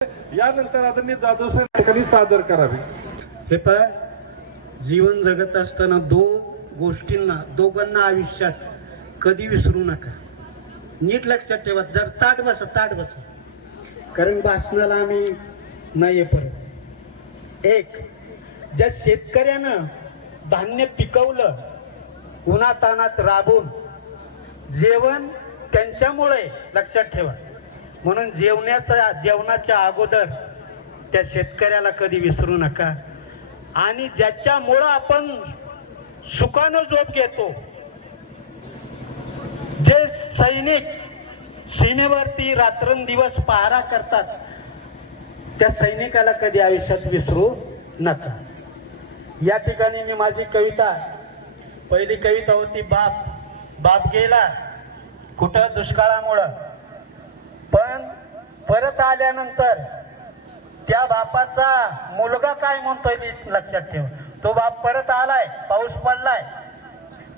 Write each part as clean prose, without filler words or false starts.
यानंतर आदरणीय जाधव साहेबांनी सादर करावी. हे पहा, जीवन जगत असताना दोघांना आयुष्यात कधी विसरू नका. नीट लक्षात ठेवा. जर ताट बसा कारण भाषणाला आम्ही नाही परत. एक, ज्या शेतकऱ्यानं धान्य पिकवलं, उन्हातानात राबून जेवण त्यांच्यामुळे लक्षात ठेवा. म्हणून जेवणाच्या अगोदर त्या शेतकऱ्याला कधी विसरू नका. आणि ज्याच्यामुळं आपण सुखानं झोप घेतो, जे सैनिक सीमेवरती रात्रंदिवस पहारा करतात, त्या सैनिकाला कधी आयुष्यात विसरू नका. या ठिकाणी मी माझी कविता, पहिली कविता होती बाप गेला कुठं दुष्काळामुळं, पण परत आल्यानंतर त्या बापाचा मुलगा काय म्हणतोय मी लक्षात ठेव. तो बाप परत आलाय, पाऊस पडलाय,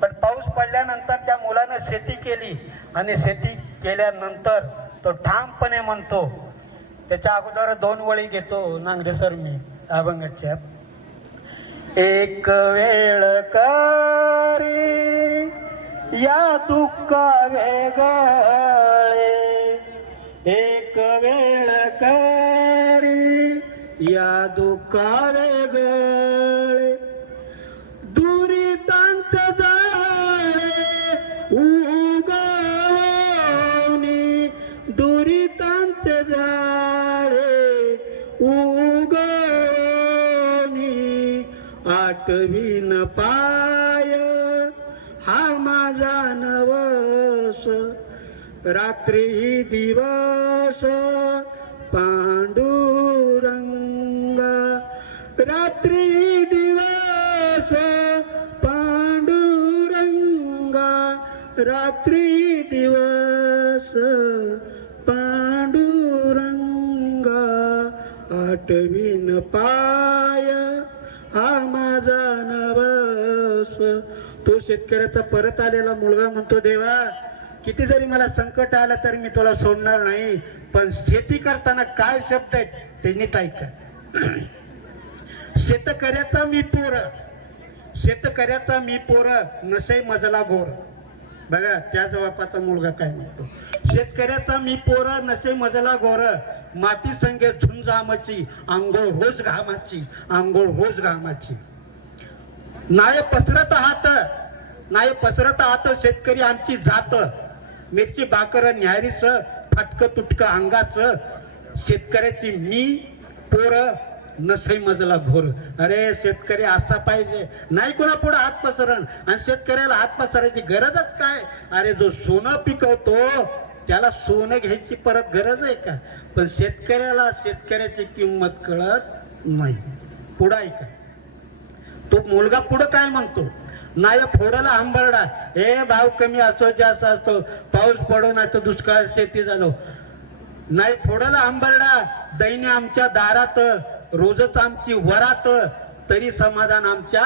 पण पाऊस पडल्यानंतर त्या मुलानं शेती केली आणि शेती केल्यानंतर तो ठामपणे म्हणतो. त्याच्या अगोदर 2 वळी घेतो नांगरे सर मी अभंगाच्या. एक वेळ करी या दुःख वेगळे, एक वेळ करी या दुःख वेगळे, दुरितांत जाळे उगवणी, दुरितांत जाळे उगवणी, आठवीन पाय हा माझा नवस, रात्री दिवस पांडुरंगा, रात्री दिवस पांडुरंगा, रात्री दिवस पांडुरंगा, आठवीन पाय हा माझा नवस. तो शेतकऱ्याचा परत आलेला मुलगा म्हणतो, देवा किती जरी मला संकट आलं तरी मी तुला सोडणार नाही, पण शेती करताना काय शब्द आहेत ते नीट ऐका. शेतकऱ्याचा मी पोर नसे मजला घोर. बघा त्याच बापाचा मुलगा काय म्हणतो. शेतकऱ्याचा मी पोर नसे मजला घोर, माती संगे झुंज आमची, आंघोळ होज घामाची, आंघोळ होज घामाची. नाय पसरत हात शेतकरी आमची जात, मिरची भाकर न्यारीच फाटक तुटक अंगाच, शेतकऱ्याची मी पोर नसे मजला घोर. अरे शेतकरी असा पाहिजे, नाही कोणा पुढे हात पसरण. आणि शेतकऱ्याला हात पसरायची गरजच काय. अरे जो सोनं पिकवतो त्याला सोनं घ्यायची परत गरज आहे का. पण शेतकऱ्याला शेतकऱ्याची किंमत कळत नाही. पुढं ऐका, तो मुलगा पुढं काय म्हणतो. नाही फोडाला आंबरडा, हे भाव कमी असो जास्त असतो, पाऊस पडो नाही तर दुष्काळ शेती झालो. नाही फोडाला आंबरडा, दैन्य आमच्या दारात, रोजच आमची वरात, तरी समाधान आमच्या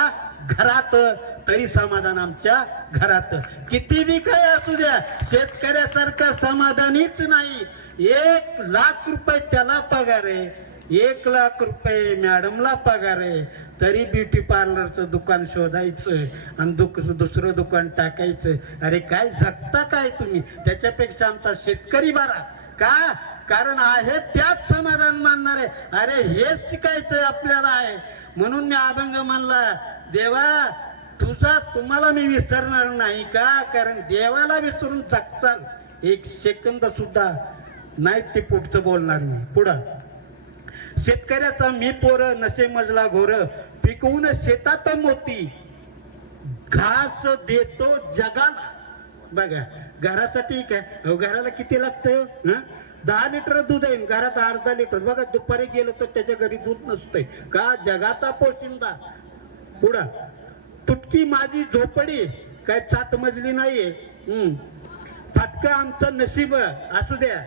घरात, तरी समाधान आमच्या घरात. किती बी काय असू द्या, शेतकऱ्यासारखं समाधानीच नाही. 1,00,000 रुपये त्याला पगार आहे, 1,00,000 रुपये मॅडमला पगार आहे, तरी ब्युटी पार्लरचं दुकान शोधायचं आणि दुसरं दुकान टाकायचं. अरे काय जगता काय तुम्ही. त्याच्यापेक्षा आमचा शेतकरी बरा का, कारण आहे त्याच समाधान मानणार आहे. अरे हेच शिकायचं आपल्याला आहे. म्हणून मी अभंग म्हणला, देवा तुम्हाला मी विसरणार नाही का, कारण देवाला विसरून जगचाल एक सेकंद सुद्धा नाही ते पुढचं बोलणार नाही. पुढं, शेतकऱ्याचा मी पोर नसे मजला घोर, पिकवून शेतात मोती, घास देतो जगाला. बघा घरासाठी काय, घराला किती लागतं. 10 लिटर दूध आहे, घरात अर्धा लिटर. बघा दुपारी गेलं तर त्याच्या घरी दूध नसतंय का, जगाचा पोशिंदा. पुढं, तुटकी माझी झोपडी, काय 7 मजली नाहीये, फाटकं आमचं नशीब असू द्या,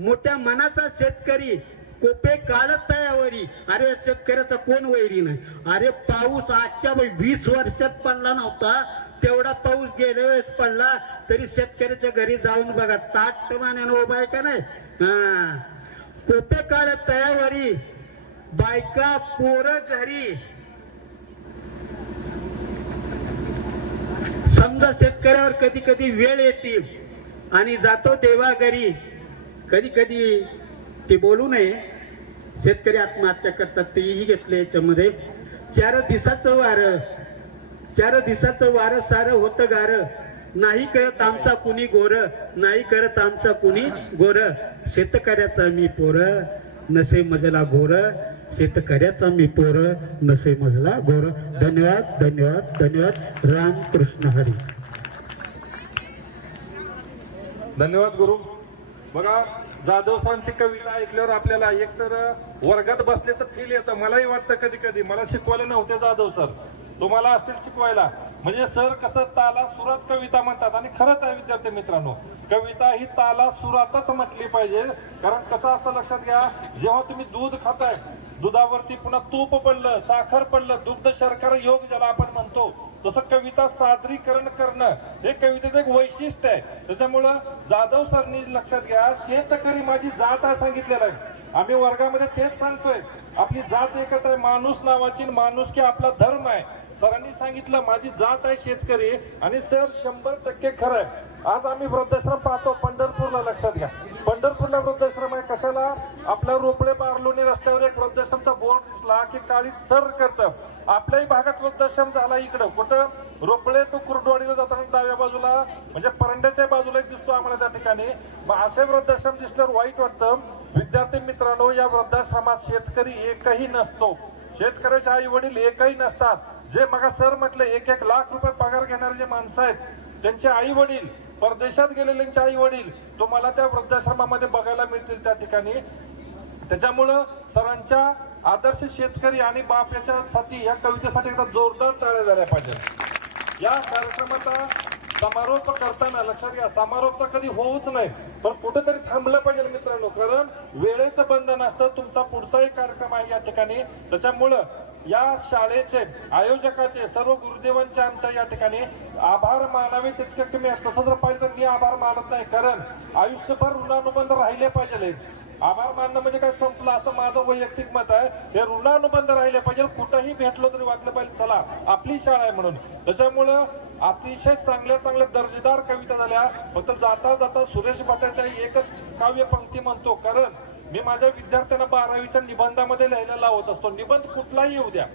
मोठ्या मनाचा शेतकरी, कोपे काढत तयावरी. अरे शेतकऱ्याचा कोण वैरी नाही. अरे पाऊस आजच्या 20 वर्षात पडला नव्हता, तेवढा पाऊस गेल्या वेळेस पडला, तरी शेतकऱ्याच्या घरी जाऊन बघा ताट मान्यानं उभा आहे का नाही. कोपे काळ तयावरी बायका पोरं घरी समजा शेतकऱ्यावर कधी कधी वेळ येते आणि जातो देवा घरी. कधी कधी ते बोलू नये, शेतकरी आत्महत्या करतात तेही घेतले याच्यामध्ये. 4 दिवसाचं वारं सारं होतं गार, नाही करत आमचा कुणी गोर, नाही करत आमचा कुणी गोर, शेतकऱ्याचा मी पोर नसे मजला घोर, शेतकऱ्याचा मी पोर नसे मजला घोर. धन्यवाद धन्यवाद धन्यवाद. रामकृष्ण हरी. धन्यवाद गुरु. बघा, जाधव सरांची कविता ऐकल्यावर आपल्याला एकतर वर्गात बसल्याचं फील येतं. मलाही वाटतं कधी कधी मला शिकवायला नव्हते जाधव सर, तुम्हाला असतील शिकवायला. म्हणजे सर कसं ताला सुरात कविता म्हणतात, आणि खरंच आहे विद्यार्थी मित्रांनो, कविता ही ताला सुरातच म्हटली पाहिजे. कारण कसं असतं लक्षात घ्या, जेव्हा तुम्ही दूध खाताय, दुधावरती पुन्हा तूप पडलं, साखर पडलं, दुग्ध शर्करा योग ज्याला आपण म्हणतो, तसं कविता सादरीकरण करणं हे कवितेचं एक वैशिष्ट्य आहे. त्याच्यामुळं जाधव सरनी लक्षात घ्या, शेतकरी माझी जात आहे सांगितलेलं आहे. आम्ही वर्गामध्ये तेच सांगतोय, आपली जात एकच आहे, माणूस नावाची, माणूस की आपला धर्म आहे. सरांनी सांगितलं माझी जात आहे शेतकरी, आणि सर 100% खरं आहे. आज आम्ही वृद्धाश्रम पाहतो पंढरपूरला, लक्षात घ्या, पंढरपूरला वृद्धाश्रम आहे. कशाला? आपल्या रोपडे बारलोणी रस्त्यावर एक वृद्धाश्रमचा बोर्ड दिसला की काळी सर करतं. आपल्याही भागात वृद्धाश्रम झाला इकडं, कुठं? रोपडे तो कुर्डवाडीला जाताना डाव्या बाजूला, म्हणजे परंड्याच्या बाजूला एक दिसतो आम्हाला त्या ठिकाणी. मग असे वृद्धाश्रम दिसल्यावर वाईट वाटतं. विद्यार्थी मित्रांनो, या वृद्धाश्रमात शेतकरी एकही नसतो, शेतकऱ्याचे आई वडील एकही नसतात. जे मग सर म्हटलं 1-1 लाख रुपये पगार घेणारे जे माणसं आहेत, त्यांचे आई वडील, परदेशात गेलेल्यांचे आई वडील तुम्हाला त्या वृद्धाश्रमामध्ये बघायला मिळतील त्या ठिकाणी. त्याच्यामुळं सरांच्या आदर्श शेतकरी आणि बाप याच्यासाठी, या कवितेसाठी एकदा जोरदार टाळ्या झाल्या पाहिजे. या कार्यक्रमाचा समारोप करताना लक्षात घ्या, समारोप तर कधी होऊच नाही, पण कुठेतरी थांबलं पाहिजे मित्रांनो, कारण वेळेचं बंधन असतं. तुमचा पुढचाही कार्यक्रम आहे या ठिकाणी. त्याच्यामुळं या शाळेचे आयोजकाचे, सर्व गुरुदेवांचे आमच्या या ठिकाणी आभार मानावे तितके कमी आहे. तसं जर पाहिजे तर मी आभार मानत नाही, कारण आयुष्यभर ऋणानुबंध राहिले पाहिजे. आभार मानणं म्हणजे काय संपलं असं माझं वैयक्तिक मत आहे. हे ऋणानुबंध राहिले पाहिजे, कुठंही भेटलो तरी वाटलं पाहिजे चला आपली शाळा आहे म्हणून. त्याच्यामुळं अतिशय चांगल्या दर्जेदार कविता झाल्या. फक्त जाता जाता सुरेश भटाच्या एकच काव्य पंक्ती म्हणतो, कारण मी माझ्या विद्यार्थ्यांना 12वीच्या निबंधामध्ये लिहायला लावत असतो. निबंध कुठलाही येऊ द्या,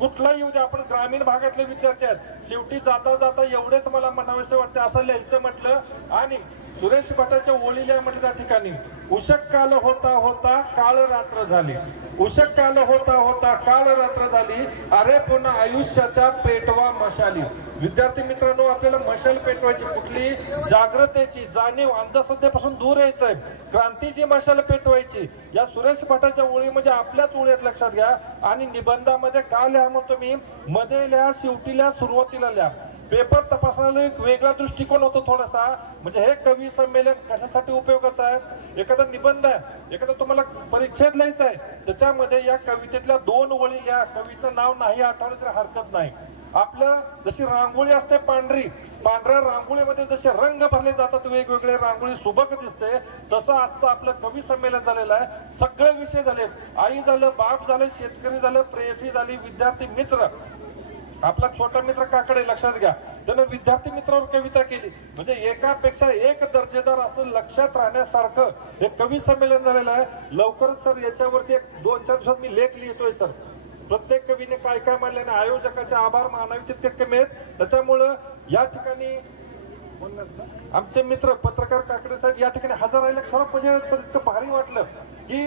कुठलाही येऊ द्या, आपण ग्रामीण भागातले विद्यार्थी आहेत. शेवटी जाता जाता एवढेच मला म्हणावेसे वाटते, असं लिहायचं म्हटलं. आणि सुरेश भटाच्या ओळी लिहा म्हटलं त्या ठिकाणी, उशक काल होता होता काळ रात्र झाली, उशक काल होता होता काळ रात्र झाली, अरे पुन्हा आयुष्याच्या पेटवा मशाली. विद्यार्थी मित्रांनो, आपल्याला मशाल पेटवायची, कुठली? जागृतेची, जाणीव, अंधश्रद्धेपासून दूर यायचंय, क्रांतीची मशाल पेटवायची. या सुरेश भटाच्या ओळी म्हणजे आपल्याच ओळी आहेत, लक्षात घ्या. आणि निबंधामध्ये का लिहा म्हणतो मी, मध्ये लिहा, शेवटी लिहा, सुरुवातीला लिहा. पेपर तपासण्याला एक वेगळा दृष्टिकोन होतो थोडासा. म्हणजे हे कवी संमेलन कशासाठी उपयोगाचं आहे? एखादा निबंध आहे, एखादा तुम्हाला परिच्छेद लिहायचा आहे, त्याच्यामध्ये या कवितेतल्या 2 ओळी लिहा. कवीचं नाव नाही आठवलं तरी हरकत नाही. आपलं जशी रांगोळी असते पांढरी, पांढऱ्या रांगोळीमध्ये जसे रंग भरले जातात, वेगवेगळे रांगोळी सुबक दिसते, तसं आजचं आपलं कवी संमेलन झालेलं आहे. सगळे विषय झाले, आई झालं, बाप झालं, शेतकरी झालं, प्रेयसी झाली, विद्यार्थी मित्र, आपला छोटा मित्र काकडे, लक्षात घ्या, त्यानं विद्यार्थी मित्रावर कविता केली. म्हणजे एकापेक्षा एक दर्जेदार असं लक्षात राहण्यासारखं हे कवी संमेलन झालेलं आहे. लवकरच सर याच्यावरती 1-2-4 दिवसात मी लेख लिहितोय सर. प्रत्येक कवीने काय काय मानल्याने आयोजकाचे आभार मानावे तितके कमी आहेत. त्याच्यामुळं या ठिकाणी आमचे मित्र पत्रकार काकडे साहेब या ठिकाणी हजर राहिले. खरं म्हणजे सर इतकं भारी वाटलं की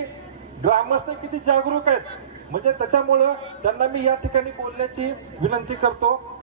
ग्रामस्थ किती जागरूक आहेत. म्हणजे त्याच्यामुळं त्यांना मी या ठिकाणी बोलण्याची विनंती करतो.